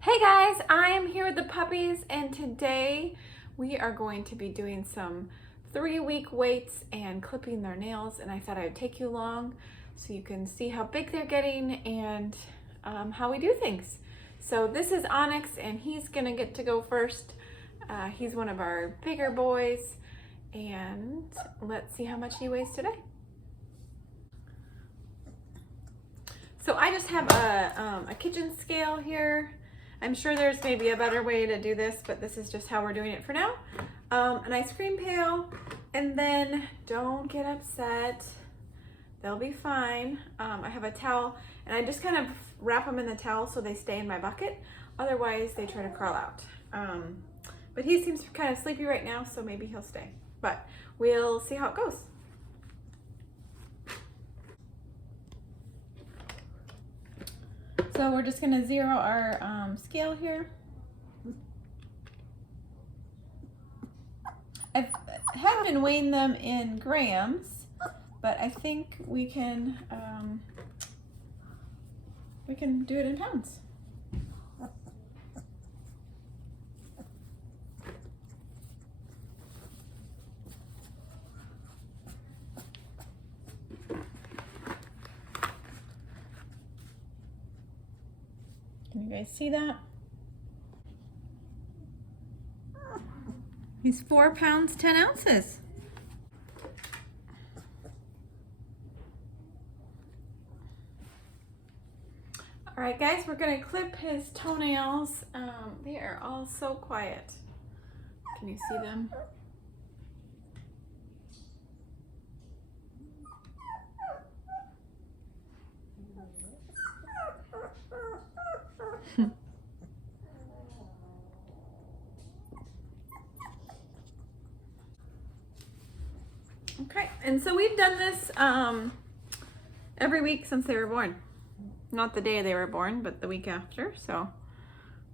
Hey guys, I am here with the puppies and today we are going to be doing some 3-week weights and clipping their nails, and I thought I'd take you along so you can see how big they're getting and how we do things. So this is Onyx and he's gonna get to go first. He's one of our bigger boys and let's see how much he weighs today. So I just have a kitchen scale here. I'm sure there's maybe a better way to do this, but this is just how we're doing it for now. An ice cream pail, and then don't get upset. They'll be fine. I have a towel, and I just kind of wrap them in the towel so they stay in my bucket. Otherwise, they try to crawl out. But he seems kind of sleepy right now, so maybe he'll stay. But we'll see how it goes. So we're just gonna zero our scale here. I have been weighing them in grams, but I think we can do it in pounds. Can you guys see that? He's 4 pounds, 10 ounces. All right, guys, we're gonna clip his toenails. They are all so quiet. Can you see them? Okay, and so we've done this every week since they were born. Not the day they were born, but the week after. So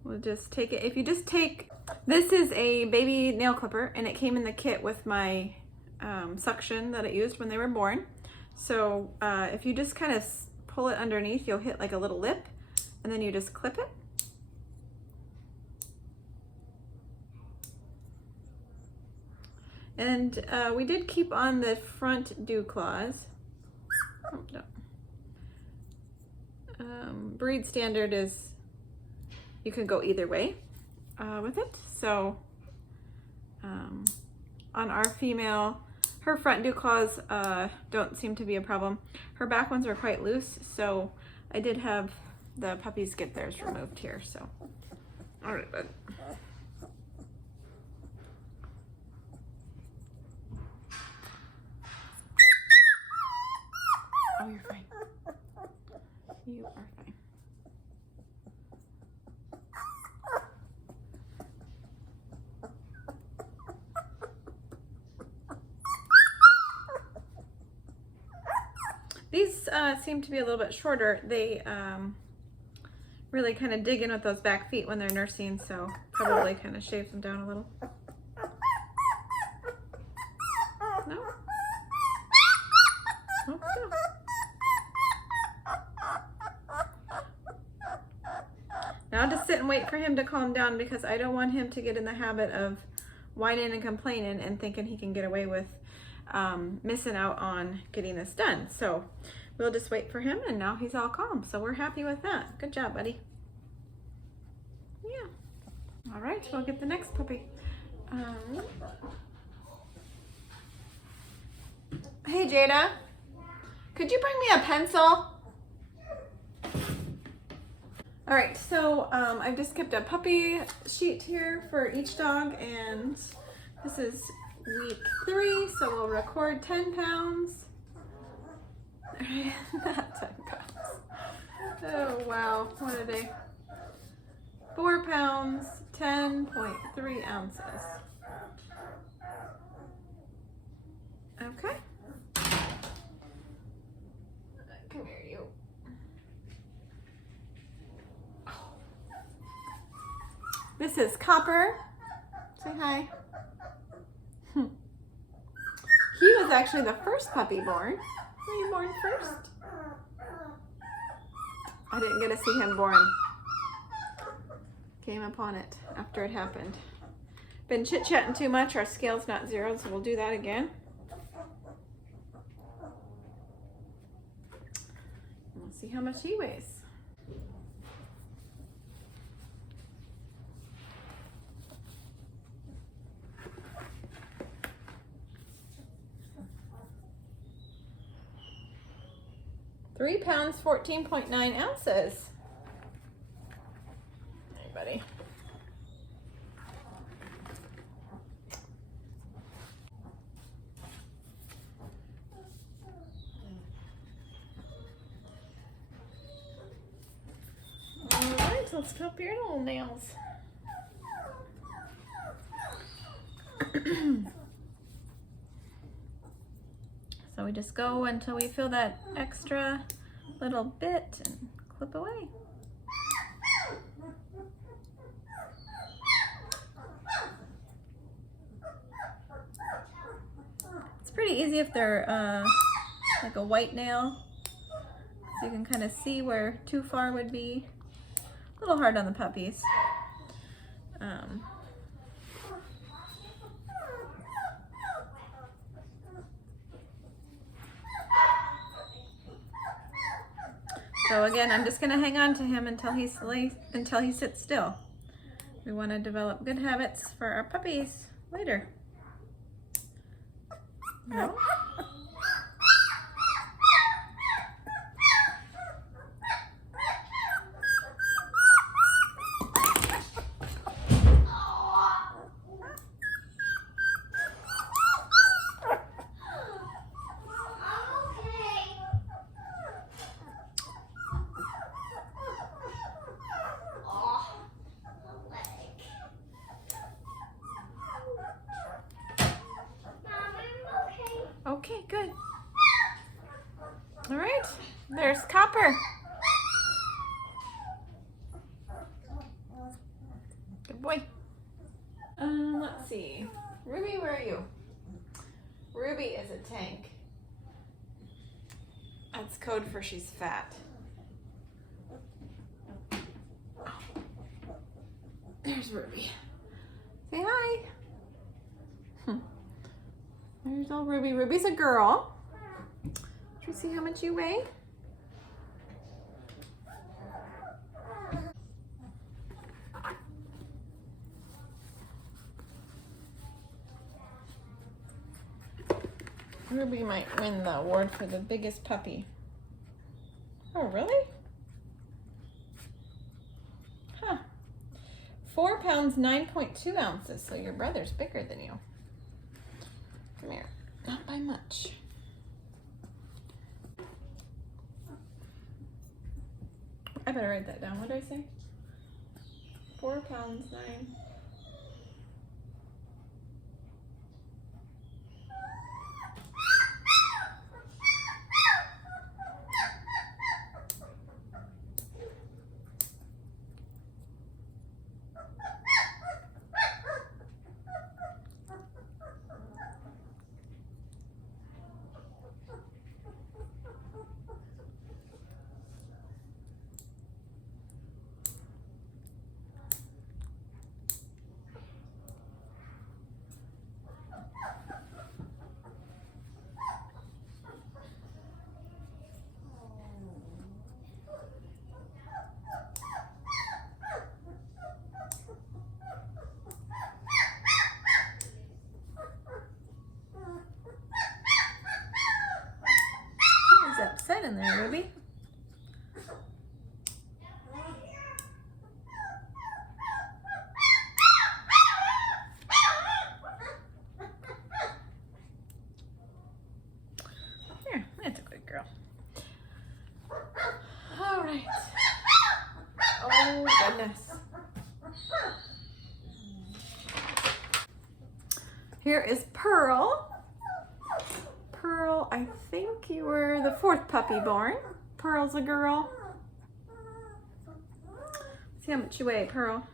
we'll just take it. If you just take, this is a baby nail clipper and it came in the kit with my suction that it used when they were born. So if you just kind of pull it underneath, you'll hit like a little lip and then you just clip it. And we did keep on the front dew claws. Oh, no. Breed standard is you can go either way with it. So on our female, her front dew claws don't seem to be a problem. Her back ones are quite loose, so I did have the puppies get theirs removed here. So, all right, bud. Oh, you're fine. You are fine. These seem to be a little bit shorter. They really kind of dig in with those back feet when they're nursing, so probably kind of shaves them down a little. No? Hope so. Now I'll just sit and wait for him to calm down because I don't want him to get in the habit of whining and complaining and thinking he can get away with missing out on getting this done. So we'll just wait for him, and now he's all calm. So we're happy with that. Good job, buddy. Yeah. All right, we'll get the next puppy. Hey, Jada, could you bring me a pencil? All right, so I've just kept a puppy sheet here for each dog, and this is week 3, so we'll record 10 pounds. Not 10 pounds. Oh, wow, what are they? 4 pounds, 10.3 ounces. Okay. Come here, you. This is Copper. Say hi. He was actually the first puppy born. Were you born first? I didn't get to see him born. came upon it after it happened. Been chit-chatting too much. Our scale's not zeroed, so we'll do that again. We'll see how much he weighs. £3 14.9 ounces. Hey, buddy. All right, let's clip your little nails. So we just go until we feel that extra little bit and clip away. It's pretty easy if they're like a white nail, so you can kind of see where too far would be. A little hard on the puppies. So again, I'm just gonna hang on to him until he sits still. We want to develop good habits for our puppies later. No? Okay, good. All right, there's Copper. Good boy. Let's see. Ruby, where are you? Ruby is a tank. That's code for she's fat. There's Ruby. Say hi. There's old Ruby. Ruby's a girl. Should we see how much you weigh? Ruby might win the award for the biggest puppy. Oh, really? Huh. 4 pounds, 9.2 ounces. So your brother's bigger than you. Come here. Not by much. I better write that down. What did I say? 4 pounds, 9. Upset in there, Ruby. Here, that's a good girl. All right. Oh, goodness. Here is Pearl. Pearl, I think you were the 4th puppy born. Pearl's a girl. See how much you weigh, Pearl.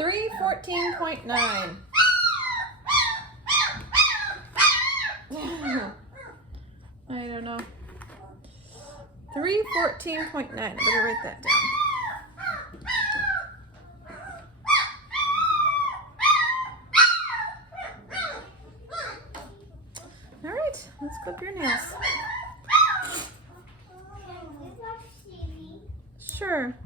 314.9. I don't know. 314.9. I better write that down. All right, let's clip your nails. Sure.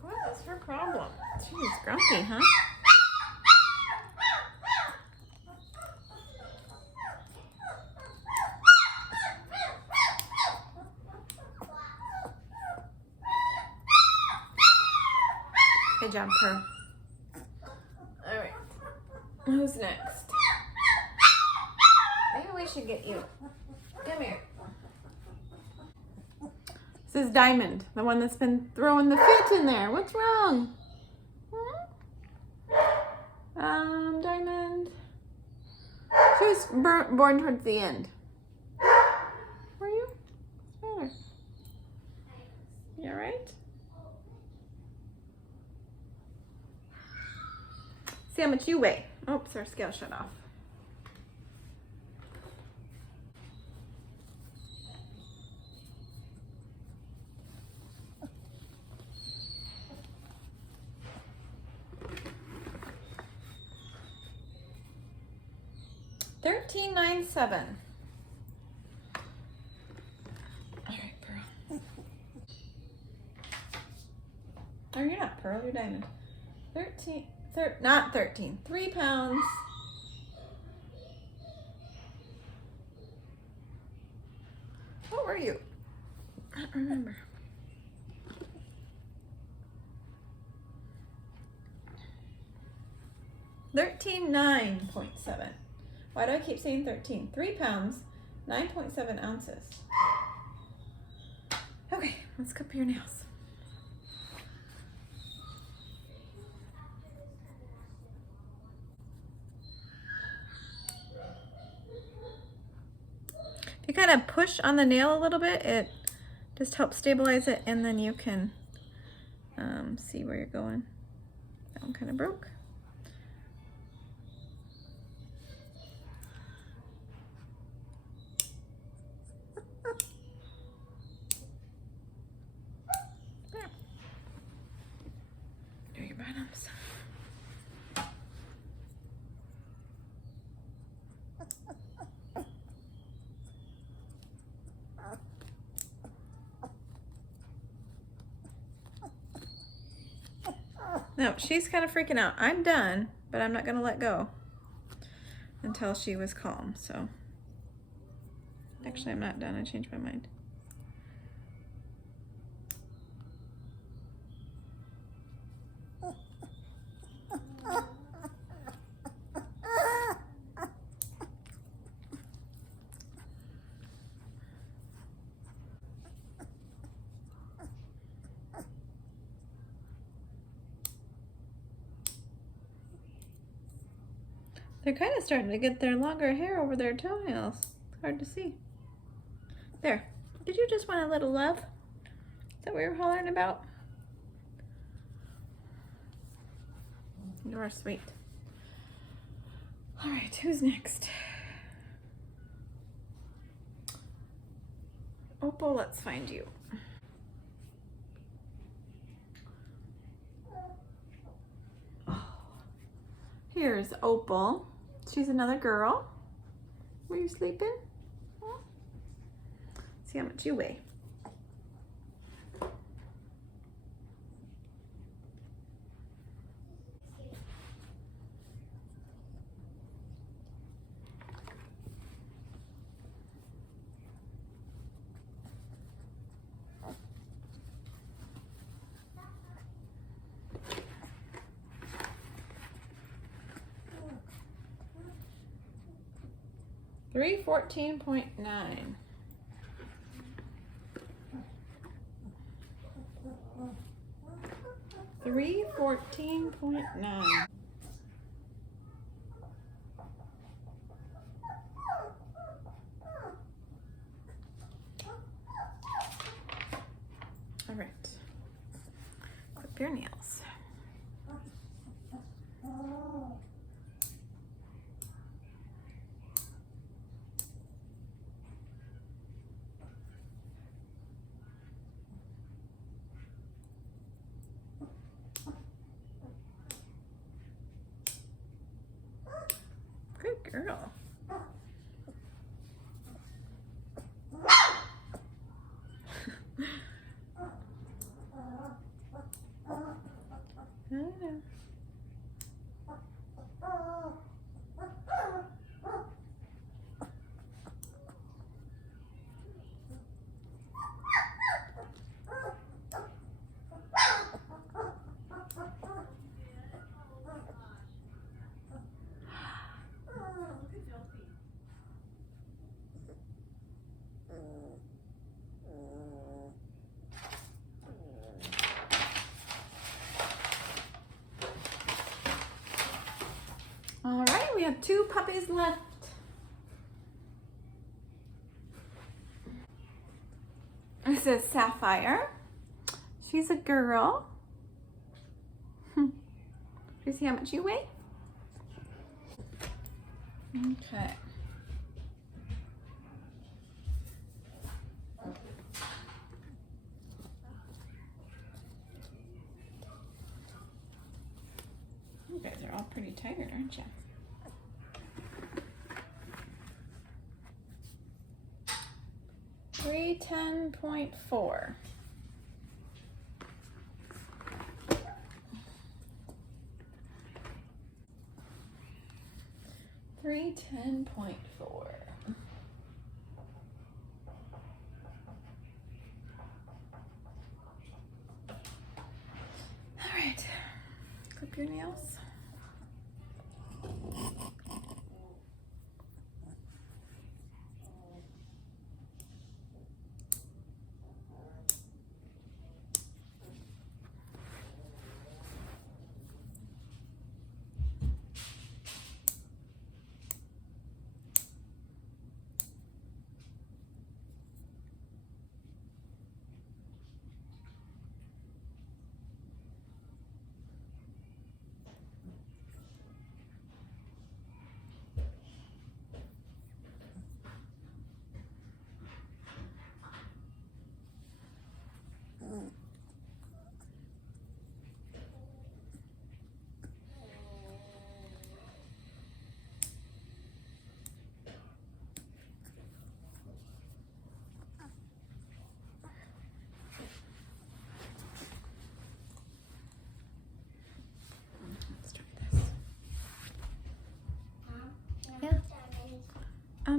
What is her problem? She's grumpy, huh? Good job, Pearl. All right. Who's next? Maybe we should get you. Come here. This is Diamond, the one that's been throwing the fit in there. What's wrong? Diamond. She was born towards the end. Were you? What's the matter? You all right? See how much you weigh. Oops, our scale shut off. $13.97. All right, Pearl. Oh, you're not Pearl, you're Diamond. 3 pounds. What were you? I don't remember. $13.9.7. Why do I keep saying 13? 3 pounds, 9.7 ounces. Okay, let's clip your nails. If you kind of push on the nail a little bit, it just helps stabilize it, and then you can see where you're going. That one kind of broke. Do your bottoms. No, she's kind of freaking out. I'm done, but I'm not going to let go until she was calm. So, actually, I'm not done. I changed my mind. They're kind of starting to get their longer hair over their toenails. It's hard to see. There. Did you just want a little love? Is that what you were hollering about? You are sweet. All right, who's next? Opal, let's find you. Here's Opal. She's another girl. Were you sleeping? Huh? See how much you weigh. 314.9. $314.9. All right. Clip your nails. Good girl. I know. All right, we have 2 puppies left. This is Sapphire. She's a girl. Do you see how much you weigh? Okay. You guys are all pretty tired, aren't you? $310.4. $310.4. All right, clip your nails.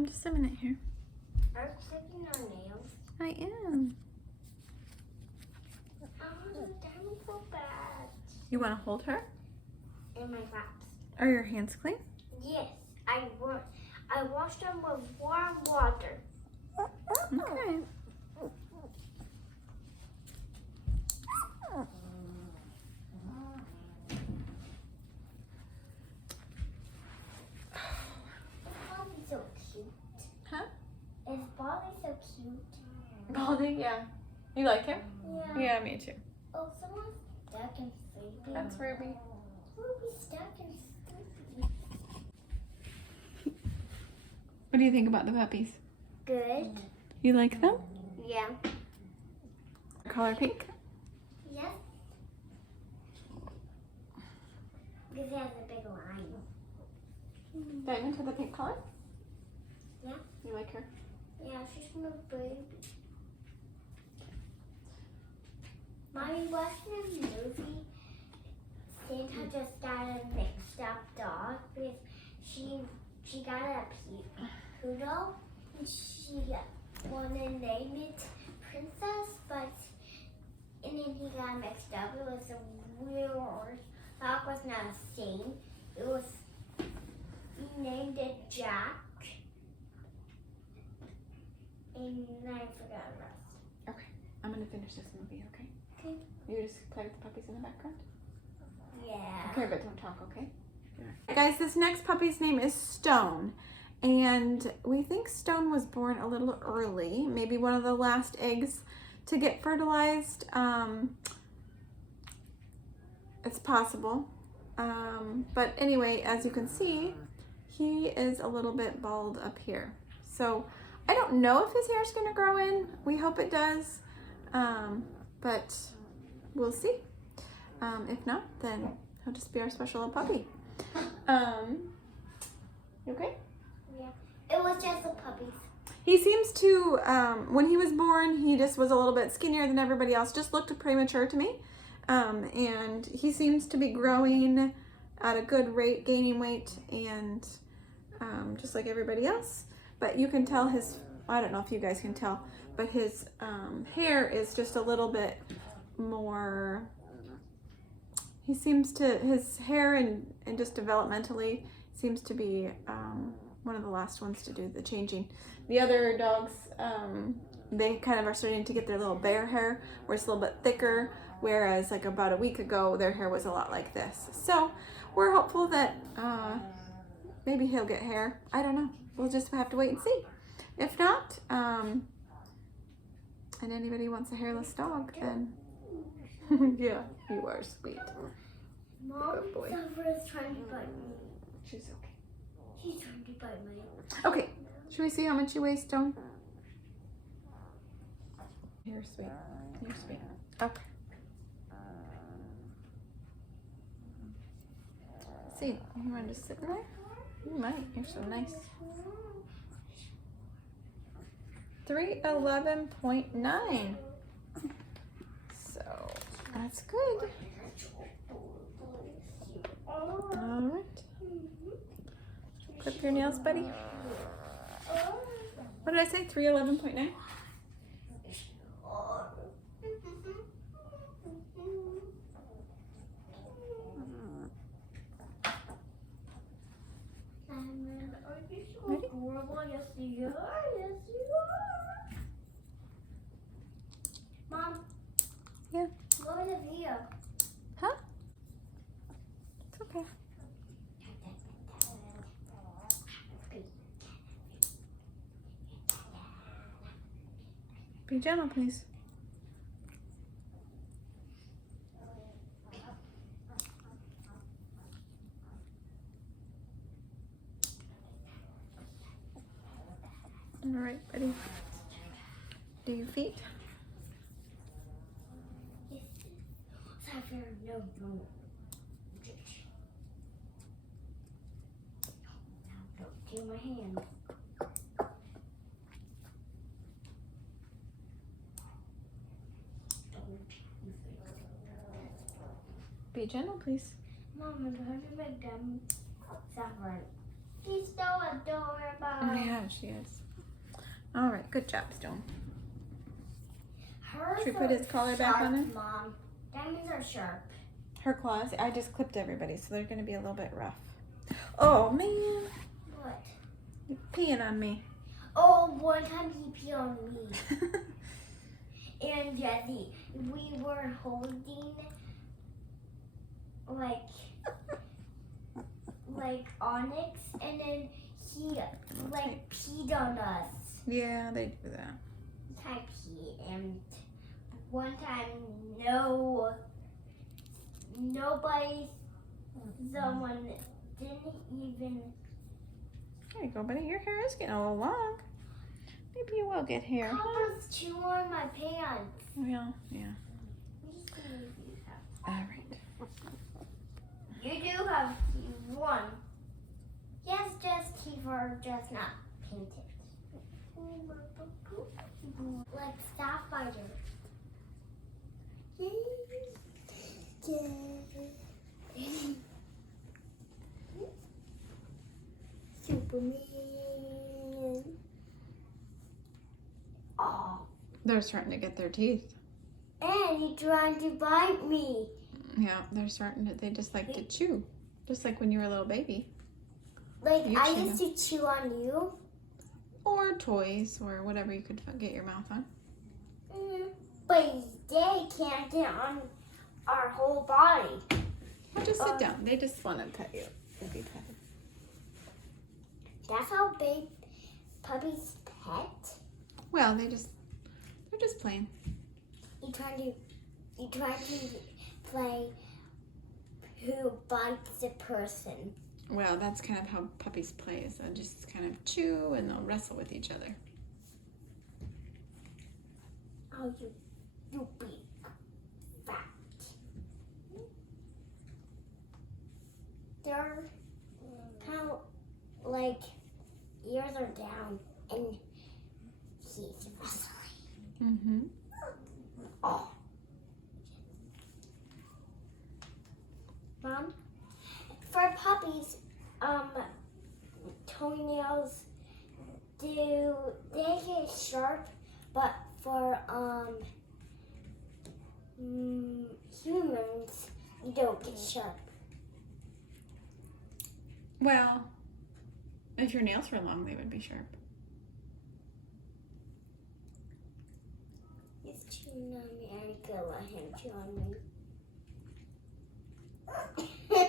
Just a minute here. Are you clipping our nails? I am. I'm so bad. You want to hold her? In my laps. Are your hands clean? Yes, I washed them with warm water. Okay. Baldy's so cute. Huh? Is Baldy so cute? Baldy, yeah. You like him? Yeah. Yeah, me too. Oh, someone's stuck and sleeping. That's Ruby. Ruby's stuck and sleeping. What do you think about the puppies? Good. You like them? Yeah. Color pink? Yes. Because he has a big line. Diamond to the pink color? Yeah. You like her? Yeah, she's my baby. Mommy, watching a movie, Santa just got a mixed up dog because she got a poodle and she wanted to name it Princess, and then he got mixed up. It was a weird dog, was not the same. He named it Jack, And I forgot the rest. Okay, I'm gonna finish this movie, okay? Okay. You just play with the puppies in the background? Yeah. Okay, but don't talk, okay? Yeah. Guys, this next puppy's name is Stone. And we think Stone was born a little early, maybe one of the last eggs to get fertilized. It's possible. But anyway, as you can see, he is a little bit bald up here. So I don't know if his hair is going to grow in. We hope it does. But we'll see. If not, then he'll just be our special little puppy. You okay? Yeah. It was just the puppies. He seems to, when he was born, he just was a little bit skinnier than everybody else. Just looked premature to me. And he seems to be growing at a good rate, gaining weight, and just like everybody else. But you can tell his, I don't know if you guys can tell, but his hair is just a little bit more, he seems to, his hair and just developmentally seems to be one of the last ones to do the changing. The other dogs, they kind of are starting to get their little bear hair, where it's a little bit thicker, whereas like about a week ago, their hair was a lot like this. So we're hopeful that maybe he'll get hair. I don't know. We'll just have to wait and see. If not, and anybody wants a hairless dog, then yeah, you are sweet. Mom, Good boy. Sapphire is trying to bite me. She's okay. She's trying to bite me. Okay, should we see how much you weigh, Stone? You're sweet. You're sweet. Okay. Let's see, you want to just sit there? You might. You're so nice. 311.9. So that's good. All right. Clip your nails, buddy. What did I say? 311.9? Ready? Yes, you are. Yes, you are. Mom. Yeah. What was the video? Huh? It's okay. Be gentle, please. All right, buddy. Do your feet? Yes. Sapphire, no. Don't take my hand. Be gentle, please. Mom, I'm going to make them Sapphire. She's so adorable. Yeah, she is. All right, good job, Stone. Hers Should we put his collar back sharp, on him? Mom. Diamonds are sharp. Her claws, I just clipped everybody, so they're gonna be a little bit rough. Oh man, What? you're peeing on me. Oh, one time he peed on me. And Jesse, we were holding like Onyx, and then he peed on us. Yeah, they do that. Type pee, and one time someone didn't even. There you go, buddy. Your hair is getting a little long. Maybe you will get hair. Papa's chew on my pants. Well, yeah. All right. You do have one. Yes, just teeth are just not painted. Like Sapphire. Superman. Oh. They're starting to get their teeth. And he's trying to bite me. Yeah, they're starting to, they just like to chew. Just like when you were a little baby. Like, You I chew. used to chew on you. Or toys, or whatever you could get your mouth on. But they can't get on our whole body. Well, just sit down. They just want to pet you. Be petted. That's how big puppies pet. Well, they're just playing. You try to play who bites the person. Well, that's kind of how puppies play. Is they'll just kind of chew and they'll wrestle with each other. Oh, you big fat. They're kind of like ears are down and he's wrestling. Mm-hmm. Oh. Mom, for puppies, toenails they get sharp, but for humans, you don't get sharp. Well, if your nails were long, they would be sharp. He's chewing on me. I'm gonna let him chew on me. He's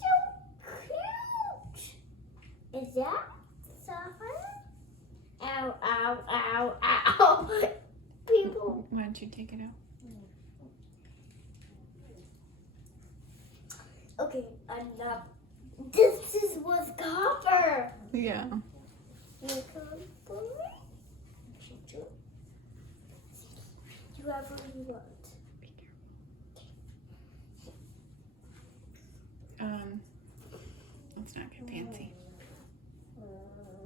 so cute. Is that Sapphire? Ow, ow, ow, ow. People. Why don't you take it out? Okay, enough. This was copper. Yeah. You come for me? Do whatever you want. Let's not get fancy.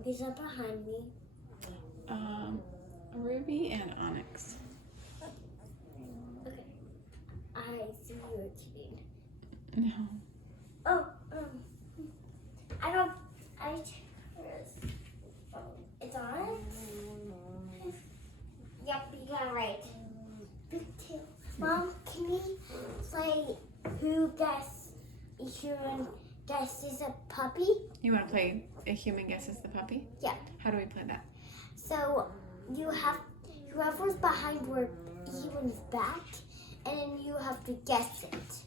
He's up behind me. Ruby and Onyx. Okay. I see you cheating. No. Oh, it's on? Yep, you got it right. Big two. Mom, can we play who human guesses a puppy? You want to play A Human Guesses the Puppy? Yeah. How do we play that? So you have whoever's behind where human's back, and then you have to guess it.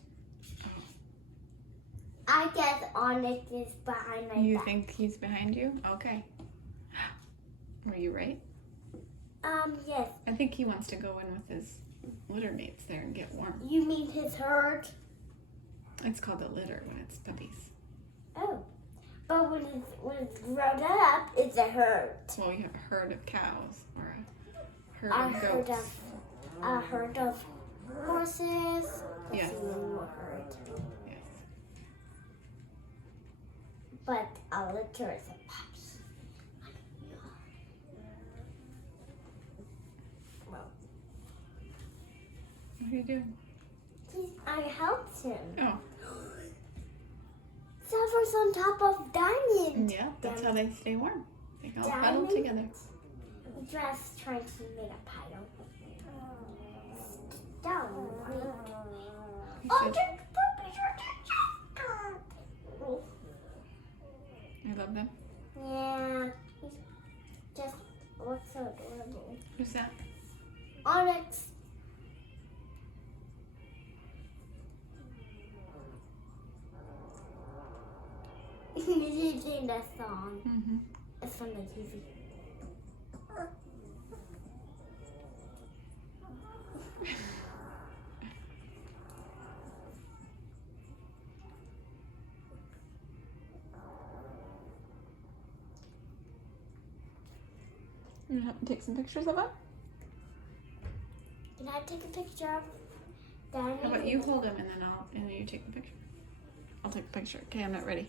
I guess Onyx is behind my You back. think he's behind you? Okay. Were you right? Yes. I think he wants to go in with his litter mates there and get warm. You mean his herd? It's called a litter when it's puppies. Oh. But when it's grown up, it's a herd. Well, you have a herd of cows or a herd A of goats. herd of horses. Yes. That's even more herd. Yes. But a litter is a puppy. What are you doing? I helped him. Oh. Sapphires on top of Diamond. Yeah, that's how they stay warm. They all huddle Diamond? together. Just trying to make a pile. Down. He Oh, said, the puppies are I love them. Yeah. He's just looks so adorable. Who's that? Onyx. He's sing that song. Mm-hmm. It's from the TV. You have to take some pictures of them? Can I take a picture of Diamond? How about you hold them and then you take the picture? I'll take the picture. Okay, I'm not ready.